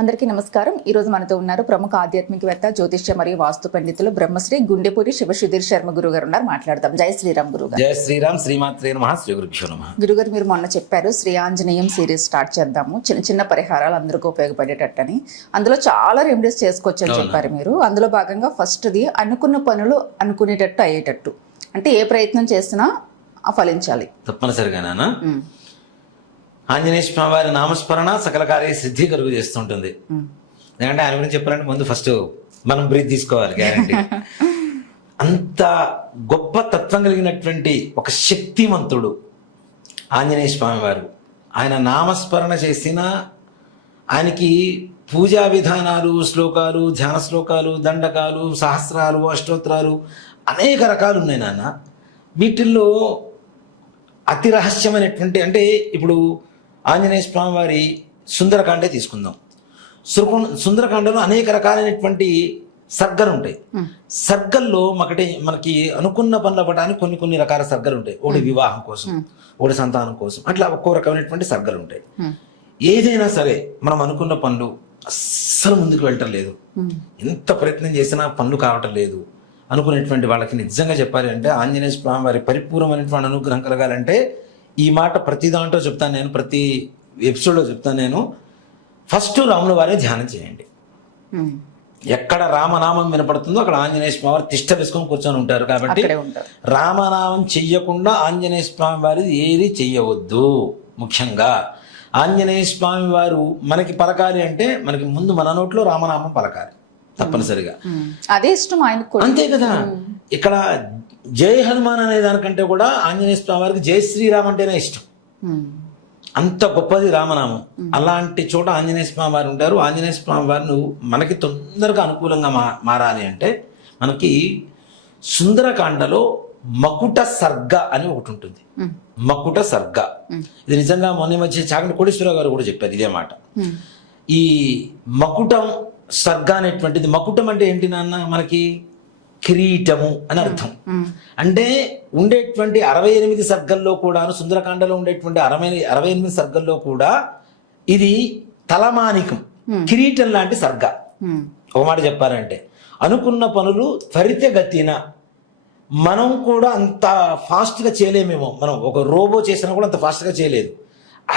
అందరికీ నమస్కారం. ఈ రోజు మనతో ఉన్నారు ప్రముఖ ఆధ్యాత్మికవేత్త, జ్యోతిష్య మరియు వాస్తు పండితులు బ్రహ్మశ్రీ గుండెపూరి శివసుధీర్ శర్మ గురువు గారు ఉన్నారు. మాట్లాడదాం. జై శ్రీరామ్ గురుగారు. జై శ్రీరామ్. శ్రీమాత్రే నమః. శ్రీ గురుభ్యో నమః. గురుగారు, మీరు మొన్న చెప్పారు శ్రీ ఆంజనేయం సిరీస్ స్టార్ట్ చేద్దాము, చిన్న చిన్న పరిహారాలు అందరికీ ఉపయోగపడేటట్టని. అందులో చాలా రెమెడీస్ చేసుకోవచ్చు అని చెప్పారు మీరు. అందులో భాగంగా ఫస్ట్ది అనుకున్న పనులు అనుకునేటట్టు అయ్యేటట్టు, అంటే ఏ ప్రయత్నం చేసినా ఫలించాలి. తప్పనిసరిగానా ఆంజనేయ స్వామి వారి నామస్మరణ సకల కార్య సిద్ధి కలుగు చేస్తుంటుంది. ఎందుకంటే ఆయన గురించి చెప్పాలంటే ముందు ఫస్ట్ మనం బ్రీత్ తీసుకోవాలి, గ్యారంటీ. అంత గొప్ప తత్వం కలిగినటువంటి ఒక శక్తిమంతుడు ఆంజనేయ స్వామి వారు. ఆయన నామస్మరణ చేసిన ఆయనకి పూజా విధానాలు, శ్లోకాలు, ధ్యాన శ్లోకాలు, దండకాలు, సహస్రాలు, అష్టోత్తరాలు అనేక రకాలు ఉన్నాయి నాన్న. వీటిల్లో అతి రహస్యమైనటువంటి, అంటే ఇప్పుడు ఆంజనేయ స్వామి వారి సుందరకాండే తీసుకుందాం. సుందరకాండలో అనేక రకాలైనటువంటి సర్గలు ఉంటాయి. సర్గల్లో మనకి అనుకున్న పనులు అవ్వడానికి కొన్ని రకాల సర్గలు ఉంటాయి. ఒకటి వివాహం కోసం, ఒకటి సంతానం కోసం, అట్లా ఒక్కో రకమైనటువంటి సర్గలు ఉంటాయి. ఏదైనా సరే మనం అనుకున్న పనులు అస్సలు ముందుకు వెళ్ళటం లేదు, ఎంత ప్రయత్నం చేసినా పనులు కావటం లేదు అనుకునేటువంటి వాళ్ళకి నిజంగా చెప్పాలి అంటే ఆంజనేయ స్వామి వారి పరిపూర్ణమైనటువంటి అనుగ్రహం కలగాలంటే ఈ మాట ప్రతి దాంట్లో చెప్తాను నేను, ప్రతి ఎపిసోడ్లో చెప్తాను నేను. ఫస్ట్ రాముల వారే ధ్యానం చేయండి. ఎక్కడ రామనామం వినపడుతుందో అక్కడ ఆంజనేయ స్వామి వారు తిష్ట వేసుకొని కూర్చొని ఉంటారు. కాబట్టి రామనామం చెయ్యకుండా ఆంజనేయ స్వామి వారి ఏది చెయ్యవద్దు. ముఖ్యంగా ఆంజనేయ స్వామి వారు మనకి పలకాలి అంటే మనకి ముందు మన నోట్లో రామనామం పలకాలి తప్పనిసరిగా. అదే ఇష్టం ఆయనకు, అంతే కదా. ఇక్కడ జై హనుమాన్ అనే దానికంటే కూడా ఆంజనేయ స్వామి వారికి జై శ్రీరామ్ అంటేనే ఇష్టం. అంత గొప్పది రామనామం. అలాంటి చోట ఆంజనేయ స్వామి వారు ఉంటారు. ఆంజనేయ స్వామి వారిని మనకి తొందరగా అనుకూలంగా మారాలి అంటే మనకి సుందరకాండలో మకుట సర్గ అని ఒకటి ఉంటుంది. మకుట సర్గ ఇది నిజంగా మొన్న మధ్య చాగంటి కోటేశ్వరరావు గారు కూడా చెప్పారు ఇదే మాట. ఈ మకుటం సర్గ అనేటువంటిది, మకుటం అంటే ఏంటి నాన్న, మనకి కిరీటము అని అర్థం. అంటే ఉండేటువంటి 68 సర్గల్లో కూడా, సుందరకాండలో ఉండేటువంటి 68 సర్గల్లో కూడా ఇది తలమానికం, కిరీటం లాంటి సర్గ. ఒక మాట చెప్పారంటే అనుకున్న పనులు త్వరితగతిన, మనం కూడా అంత ఫాస్ట్గా చేయలేమేమో, మనం ఒక రోబో చేసినా కూడా అంత ఫాస్ట్గా చేయలేదు.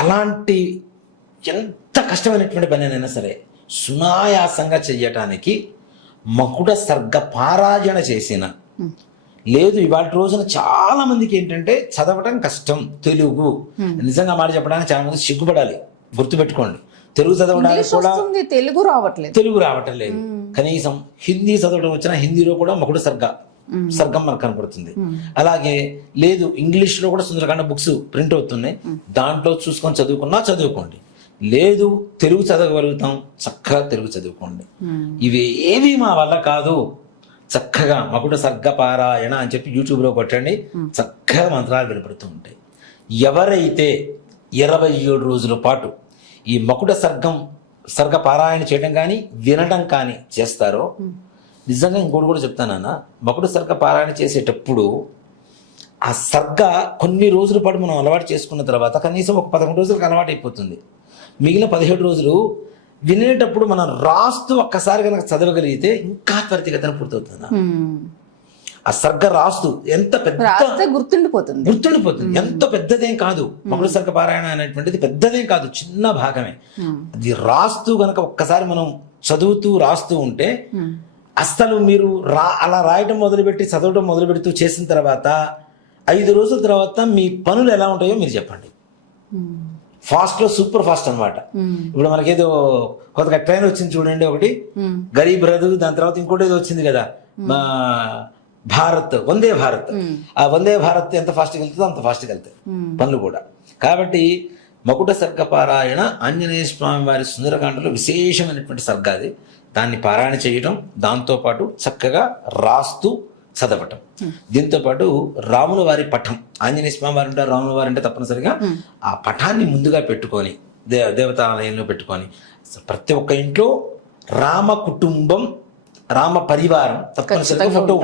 అలాంటి ఎంత కష్టమైనటువంటి పని అయినా సరే సునాయాసంగా చెయ్యటానికి మకుట సర్గ పారాయణ చేసిన లేదు. ఇవాళ రోజున చాలా మందికి ఏంటంటే చదవటం కష్టం తెలుగు. నిజంగా మాట చెప్పడానికి చాలా మంది సిగ్గుపడాలి. గుర్తుపెట్టుకోండి, తెలుగు చదవడానికి కూడా తెలుగు రావటం లేదు. కనీసం హిందీ చదవడం వచ్చినా హిందీలో కూడా మకుట సర్గం మనకు కనపడుతుంది. అలాగే లేదు, ఇంగ్లీష్ లో కూడా సుందరకాండ బుక్స్ ప్రింట్ అవుతున్నాయి, దాంట్లో చూసుకొని చదువుకోండి. లేదు, తెలుగు చదవగలుగుతాం, చక్కగా తెలుగు చదువుకోండి. ఇవి ఏవి మా వల్ల కాదు, చక్కగా మకుట సర్గ పారాయణ అని చెప్పి యూట్యూబ్లో కొట్టండి, చక్కగా మంత్రాలు వినపడుతూ ఉంటాయి. ఎవరైతే 27 రోజుల పాటు ఈ మకుట సర్గ పారాయణ చేయడం కానీ వినడం కానీ చేస్తారో, నిజంగా ఇంకోటి కూడా చెప్తానన్నా, మకుట సర్గ పారాయణ చేసేటప్పుడు ఆ సర్గ కొన్ని రోజుల పాటు మనం అలవాటు చేసుకున్న తర్వాత కనీసం ఒక 11 రోజులకు అలవాటు అయిపోతుంది. మిగిలిన 17 రోజులు వినేటప్పుడు మనం రాస్తూ ఒక్కసారి కనుక చదవగలిగితే ఇంకా త్వరితగతిన పూర్తవుతుంది. ఆ సర్గ రాస్తూ ఎంత పెద్ద గుర్తుండిపోతుంది. ఎంత పెద్దదేం కాదు, మకుట సర్గ పారాయణ అనేటువంటిది పెద్దదేం కాదు, చిన్న భాగమే. అది రాస్తూ గనక ఒక్కసారి మనం చదువుతూ రాస్తూ ఉంటే అస్సలు మీరు అలా రాయటం మొదలుపెట్టి చదవటం మొదలు పెడుతూ చేసిన తర్వాత 5 రోజుల తర్వాత మీ పనులు ఎలా ఉంటాయో మీరు చెప్పండి. ఫాస్ట్ లో సూపర్ ఫాస్ట్ అనమాట. ఇప్పుడు మనకేదో కొత్తగా ట్రైన్ వచ్చింది చూడండి, ఒకటి గరీబ్ రథ్, దాని తర్వాత ఇంకోటి ఏదో వచ్చింది కదా, వందే భారత్. ఆ వందే భారత్ ఎంత ఫాస్ట్గా వెళ్తుందో అంత ఫాస్ట్గా వెళ్తాయి పనులు కూడా. కాబట్టి మకుట సర్గ పారాయణ ఆంజనేయ స్వామి వారి సుందరకాండలో విశేషమైనటువంటి సర్గ అది. దాన్ని పారాయణ చేయటం, దాంతోపాటు చక్కగా రాస్తూ చదవటం. దీంతో పాటు రాముల వారి పఠం, ఆంజనేయ స్వామి వారు ఉంటారు, రాముల వారు అంటే తప్పనిసరిగా ఆ పఠాన్ని ముందుగా పెట్టుకొని దేవతాలయంలో పెట్టుకొని ప్రతి ఒక్క ఇంట్లో రామ కుటుంబం, రామ పరివారం తప్పనిసరిగా ఫోటో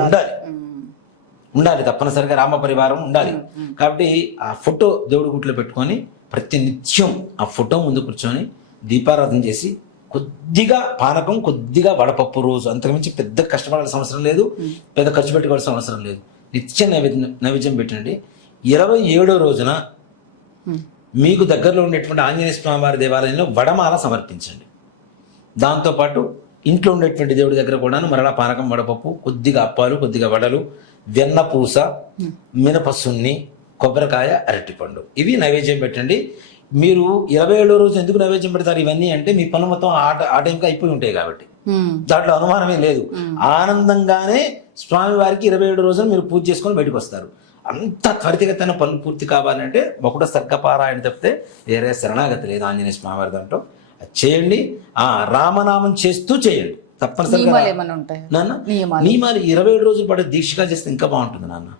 ఉండాలి తప్పనిసరిగా రామ పరివారం ఉండాలి. కాబట్టి ఆ ఫోటో దేవుడి గుట్లో పెట్టుకొని ప్రతి నిత్యం ఆ ఫోటో ముందు కూర్చొని దీపారాధన చేసి కొద్దిగా పానకం, కొద్దిగా వడపప్పు రోజు, అంతకుమించి పెద్ద కష్టపడాల్సిన అవసరం లేదు, పెద్ద ఖర్చు పెట్టుకోవాల్సిన అవసరం లేదు. నిత్య నైవేద్యం పెట్టండి. 27వ రోజున మీకు దగ్గరలో ఉండేటువంటి ఆంజనేయ స్వామి వారి దేవాలయంలో వడమాల సమర్పించండి. దాంతోపాటు ఇంట్లో ఉండేటువంటి దేవుడి దగ్గర కూడా మరలా పానకం, వడపప్పు, కొద్దిగా అప్పాలు, కొద్దిగా వడలు, వెన్న పూస, మినపసున్ని, కొబ్బరికాయ, అరటిపండు, ఇవి నైవేద్యం పెట్టండి. మీరు 27వ రోజు ఎందుకు నైవేద్యం పెడతారు ఇవన్నీ అంటే, మీ పనులు మొత్తం ఆ టైంకి అయిపోయి ఉంటాయి కాబట్టి దాంట్లో అనుమానమే లేదు. ఆనందంగానే స్వామివారికి 27 రోజున మీరు పూజ చేసుకొని బయటకు వస్తారు. అంత త్వరితగతిన పనులు పూర్తి కావాలంటే ఒకటో సర్గపారాయణ తప్పితే వేరే శరణాగతి లేదు ఆంజనేయ స్వామివారి దాంట్లో. అది చేయండి. రామనామం చేస్తూ చేయండి తప్పనిసరిగా. నాన్న నియమాలు 27 రోజులు పాటు దీక్షగా చేస్తే ఇంకా బాగుంటుంది నాన్న.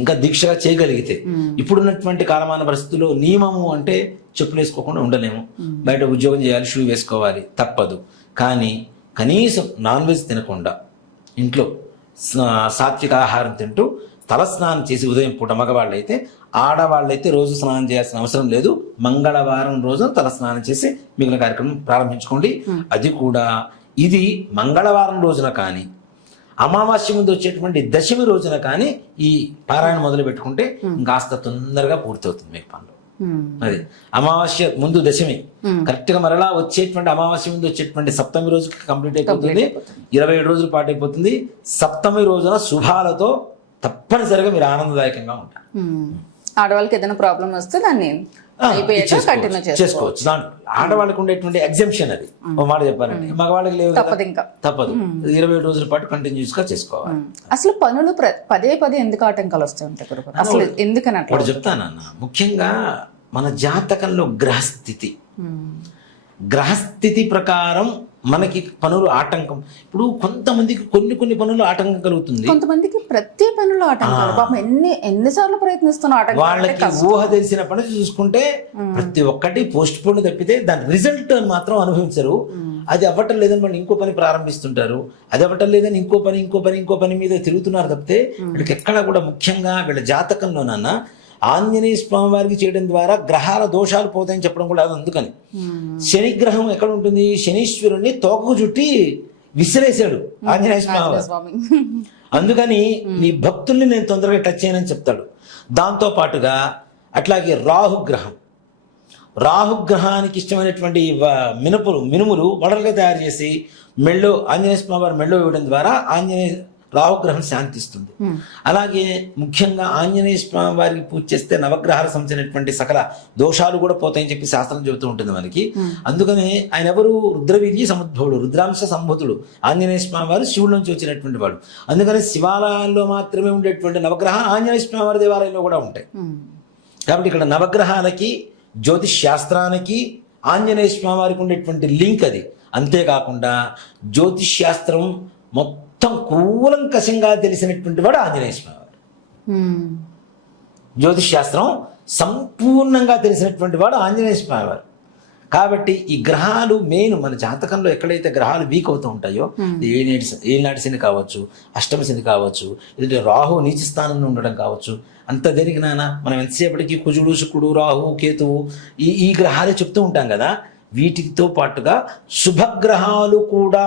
ఇంకా దీక్షగా చేయగలిగితే, ఇప్పుడున్నటువంటి కాలమాన పరిస్థితుల్లో నియమము అంటే చెప్పులు వేసుకోకుండా ఉండలేము, బయట ఉద్యోగం చేయాలి, షూ వేసుకోవాలి, తప్పదు. కానీ కనీసం నాన్ వెజ్ తినకుండా ఇంట్లో సాత్విక ఆహారం తింటూ తలస్నానం చేసి ఉదయం పూట మగవాళ్ళైతే, ఆడవాళ్ళైతే రోజు స్నానం చేయాల్సిన అవసరం లేదు. మంగళవారం రోజున తలస్నానం చేసి మిగిలిన కార్యక్రమం ప్రారంభించుకోండి. అది కూడా ఇది మంగళవారం రోజున కానీ అమావాస్య ముందు వచ్చేటువంటి దశమి రోజున కానీ ఈ పారాయణ మొదలు పెట్టుకుంటే కాస్త తొందరగా పూర్తవుతుంది మీకు పనులు. అది అమావాస్య ముందు దశమి, కరెక్ట్ గా మరలా వచ్చేటువంటి అమావాస్య ముందు వచ్చేటువంటి సప్తమి రోజుకి కంప్లీట్ అయిపోతుంది. 27 రోజుల పాటు అయిపోతుంది. సప్తమి రోజున శుభాలతో తప్పనిసరిగా మీరు ఆనందదాయకంగా ఉంటారు. ఆడవాళ్ళకి ఏదైనా ప్రాబ్లం వస్తే దాన్ని చేసుకోవచ్చు. దాంట్లో ఆడవాళ్ళకి ఉండేటువంటి ఎగ్జంప్షన్ అది, ఒక మాట చెప్పాలంటే. మగవాళ్ళకి లేదు, తప్పదు. 27 రోజుల పాటు కంటిన్యూస్ గా చేసుకోవాలి. అసలు పనులు పదే పదే ఎందుకు ఆటంకాలు వస్తూ ఉంటాయి అసలు, ఎందుకని అట్లా చెప్తానన్న. ముఖ్యంగా మన జాతకంలో గ్రహస్థితి ప్రకారం మనకి పనులు ఆటంకం. ఇప్పుడు కొంతమందికి కొన్ని పనులు ఆటంకం కలుగుతుంది, కొంతమందికి ప్రతి పనులు ఆటంకాలు. పాపం ఎన్నిసార్లు ప్రయత్నిస్తున్నా వాళ్ళకి ఊహ తెలిసిన పని చూసుకుంటే ప్రతి ఒక్కటి పోస్ట్ పోన్ తప్పితే దాని రిజల్ట్ మాత్రం అనుభవించరు. అది అవ్వటం లేదని వాళ్ళు ఇంకో పని ప్రారంభిస్తుంటారు, అది అవ్వటం లేదని ఇంకో పని మీద తిరుగుతున్నారు తప్పితే వీళ్ళకి ఎక్కడ కూడా, ముఖ్యంగా వీళ్ళ జాతకంలోనన్నా ఆంజనేయ స్వామి వారికి చేయడం ద్వారా గ్రహాల దోషాలు పోతాయని చెప్పడం కూడా అది. అందుకని శని గ్రహం ఎక్కడ ఉంటుంది, శనీశ్వరుణ్ణి తోకకు చుట్టి విసిరేశాడు ఆంజనేయ స్వామి. అందుకని నీ భక్తుల్ని నేను తొందరగా టచ్ చేయనని చెప్తాడు. దాంతో పాటుగా అట్లాగే రాహుగ్రహానికి ఇష్టమైనటువంటి మినుములు వడలుగా తయారు చేసి మెళ్ళో ఆంజనేయ స్వామి వారి మెళ్ళో ఇవ్వడం ద్వారా రాహుగ్రహం శాంతిస్తుంది. అలాగే ముఖ్యంగా ఆంజనేయ స్వామి వారికి పూజ చేస్తే నవగ్రహాలు సంబంధించినటువంటి సకల దోషాలు కూడా పోతాయని చెప్పి శాస్త్రం చెబుతూ ఉంటుంది మనకి. అందుకని ఆయన ఎవరు, రుద్రవీర్య సముద్భవుడు, రుద్రాంశ సంభూతుడు ఆంజనేయ స్వామి వారు శివుడి నుంచి వచ్చినటువంటి వాడు. అందుకని శివాలయాల్లో మాత్రమే ఉండేటువంటి నవగ్రహాలు ఆంజనేయ స్వామి వారి దేవాలయంలో కూడా ఉంటాయి. కాబట్టి ఇక్కడ నవగ్రహాలకి, జ్యోతిష్ శాస్త్రానికి, ఆంజనేయ స్వామి వారికి ఉండేటువంటి లింక్ అది. అంతేకాకుండా జ్యోతిష్ శాస్త్రం మొత్తం కూలంకషంగా తెలిసినటువంటి వాడు ఆంజనేయ స్వామి వారు. జ్యోతిష్ శాస్త్రం సంపూర్ణంగా తెలిసినటువంటి వాడు ఆంజనేయ స్వామి వారు. కాబట్టి ఈ గ్రహాలు మెయిన్ మన జాతకంలో ఎక్కడైతే గ్రహాలు వీక్ అవుతూ ఉంటాయో, ఏనాటి శని కావచ్చు, అష్టమ శని కావచ్చు, లేదంటే రాహు నీచ స్థానంలో ఉండడం కావచ్చు, అంత జరిగినా మనం ఎంతసేపటికి కుజుడు, శుక్రుడు, రాహు, కేతువు ఈ గ్రహాలే చెప్తూ ఉంటాం కదా. వీటితో పాటుగా శుభగ్రహాలు కూడా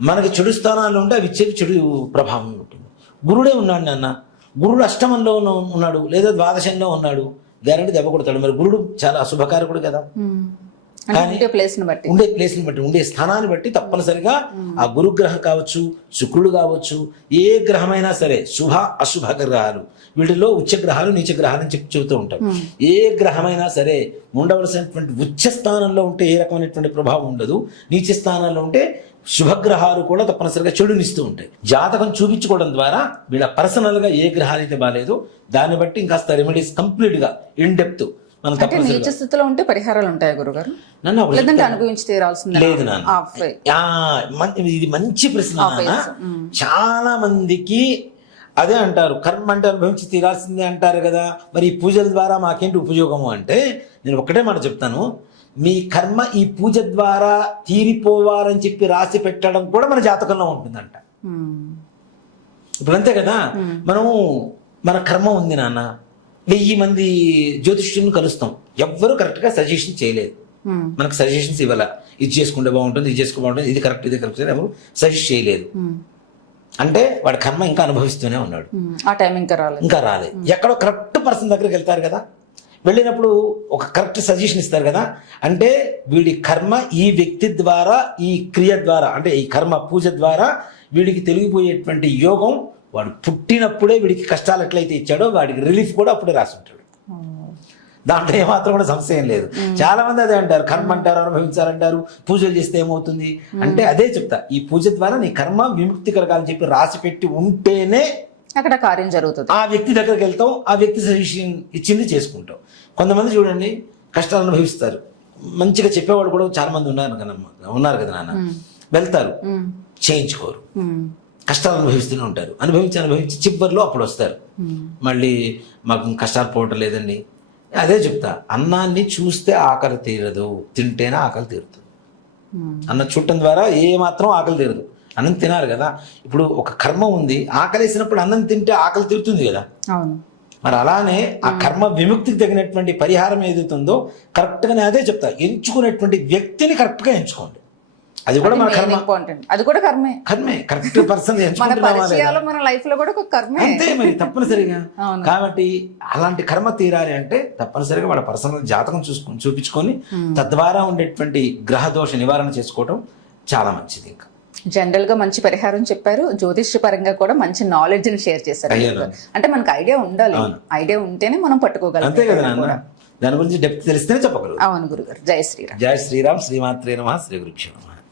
మనకి చెడు స్థానాల్లో ఉంటే అవి ఇచ్చేవి చెడు ప్రభావం ఉంటుంది. గురుడే ఉన్నాడు నాన్న, గురుడు అష్టమంలో ఉన్నాడు లేదా ద్వాదశంలో ఉన్నాడు, గ్యారంటీ దెబ్బ కొడతాడు. మరి గురుడు చాలా అశుభకారకుడు కదా. కానీ ఉండే ప్లేస్ని బట్టి, ఉండే స్థానాన్ని బట్టి తప్పనిసరిగా ఆ గురుగ్రహం కావచ్చు, శుక్రుడు కావచ్చు, ఏ గ్రహమైనా సరే, శుభ అశుభ గ్రహాలు, వీటిలో ఉచ్చ గ్రహాలు, నీచ గ్రహాలు అని చెబుతూ ఉంటాం. ఏ గ్రహమైనా సరే ఉండవలసినటువంటి ఉచ్చ స్థానంలో ఉంటే ఏ రకమైనటువంటి ప్రభావం ఉండదు, నీచ స్థానంలో ఉంటే శుభగ్రహాలు కూడా తప్పనిసరిగా చెడునిస్తూ ఉంటాయి. జాతకం చూపించుకోవడం ద్వారా వీళ్ళ పర్సనల్ గా ఏ గ్రహాలు అయితే బాగాలేదు దాన్ని బట్టి ఇంకాస్త రెమెడీస్ కంప్లీట్ గా ఇన్ డెప్త్ మనం నీచ స్థితిలో ఉంటే పరిహారాలు ఉంటాయా గురుగారు? అనుభవించి తీరాల్సింది లేదు నాన్న. ఇది మంచి ప్రశ్న. చాలా మందికి అదే అంటారు, కర్మ అంటే అనుభవించి తీరాల్సిందే అంటారు కదా. మరి ఈ పూజల ద్వారా మాకేంటి ఉపయోగము అంటే, నేను ఒక్కటే మాట చెప్తాను, మీ కర్మ ఈ పూజ ద్వారా తీరిపోవాలని చెప్పి రాసి పెట్టడం కూడా మన జాతకంలో ఉంటుందంట. ఇప్పుడు అంతే కదా, మనము మన కర్మ ఉంది నాన్న, 1000 మంది జ్యోతిష్యులను కలుస్తాం, ఎవ్వరూ కరెక్ట్గా సజెషన్ చేయలేదు. మనకు సజెషన్స్ ఇవ్వాల, ఇది చేసుకుంటే బాగుంటుంది, ఇది చేసుకుంటే బాగుంటుంది, ఇది కరెక్ట్, ఇది కరెక్ట్ ఎవరు సజెస్ట్ చేయలేదు. అంటే వాడి కర్మ ఇంకా అనుభవిస్తూనే ఉన్నాడు. ఆ టైం ఇంకా రాలేదు. ఎక్కడో కరెక్ట్ పర్సన్ దగ్గరికి వెళ్తారు కదా, వెళ్ళినప్పుడు ఒక కరెక్ట్ సజెషన్ ఇస్తారు కదా, అంటే వీడి కర్మ ఈ వ్యక్తి ద్వారా, ఈ క్రియ ద్వారా, అంటే ఈ కర్మ పూజ ద్వారా వీడికి తెలిగిపోయేటువంటి యోగం, వాడు పుట్టినప్పుడే వీడికి కష్టాలు ఎట్లయితే ఇచ్చాడో వాడికి రిలీఫ్ కూడా అప్పుడే రాసి ఉంటాడు. దాంట్లో ఏమాత్రం కూడా సంశయం లేదు. చాలా మంది అదే అంటారు, కర్మ అంటారు, అనుభవించాలంటారు, పూజలు చేస్తే ఏమవుతుంది అంటే అదే చెప్తా, ఈ పూజ ద్వారా నీ కర్మ విముక్తి కలగాలని చెప్పి రాసి పెట్టి ఉంటేనే అక్కడ కార్యం జరుగుతుంది. ఆ వ్యక్తి దగ్గరికి వెళ్తాం, ఆ వ్యక్తి సజెషన్ ఇచ్చింది చేసుకుంటాం. కొంతమంది చూడండి కష్టాలు అనుభవిస్తారు, మంచిగా చెప్పేవాడు కూడా చాలా మంది ఉన్నారు కదా నాన్న, వెళ్తారు చేయించుకోరు, కష్టాలు అనుభవిస్తూనే ఉంటారు, అనుభవించి చివరిలో అప్పుడు వస్తారు మళ్ళీ మాకు కష్టాలు పోవటం లేదండి. అదే చెప్తా, అన్నాన్ని చూస్తే ఆకలి తీరదు, తింటేనే ఆకలి తీరుతుంది. అన్నం చూడటం ద్వారా ఏ మాత్రం ఆకలి తీరదు, అన్నం తినాలి కదా. ఇప్పుడు ఒక కర్మ ఉంది, ఆకలి వేసినప్పుడు అన్నం తింటే ఆకలి తీరుతుంది కదా. అవును. మరి అలానే ఆ కర్మ విముక్తికి తగినటువంటి పరిహారం ఏదైతుందో కరెక్ట్గానే అదే చెప్తా, ఎంచుకునేటువంటి వ్యక్తిని కరెక్ట్గా ఎంచుకోండి. అది కూడా మన కర్మ, అది కూడా కర్మే, కరెక్ట్ పర్సన్ మన లైఫ్ లో కూడా ఒక కర్మే, అంతే మరి తప్పనిసరిగా. కాబట్టి అలాంటి కర్మ తీరాలి అంటే తప్పనిసరిగా వాళ్ళ పర్సనల్ జాతకం చూపించుకొని తద్వారా ఉండేటువంటి గ్రహ దోష నివారణ చేసుకోవడం చాలా మంచిది. ఇంకా జనరల్ గా మంచి పరిహారం చెప్పారు, జ్యోతిష్య పరంగా కూడా మంచి నాలెడ్జ్ ని షేర్ చేశారు. అంటే మనకు ఐడియా ఉండాలి, ఐడియా ఉంటేనే మనం పట్టుకోగలం. అంతే కదా నాన్న, దాని గురించి డెప్త్ తెలిస్తేనే చెప్పగలరు. అవును గురుగారు. జై శ్రీరామ్. జై శ్రీరామ్. శ్రీమాత్రే నమః. శ్రీ గురుభ్యో నమః.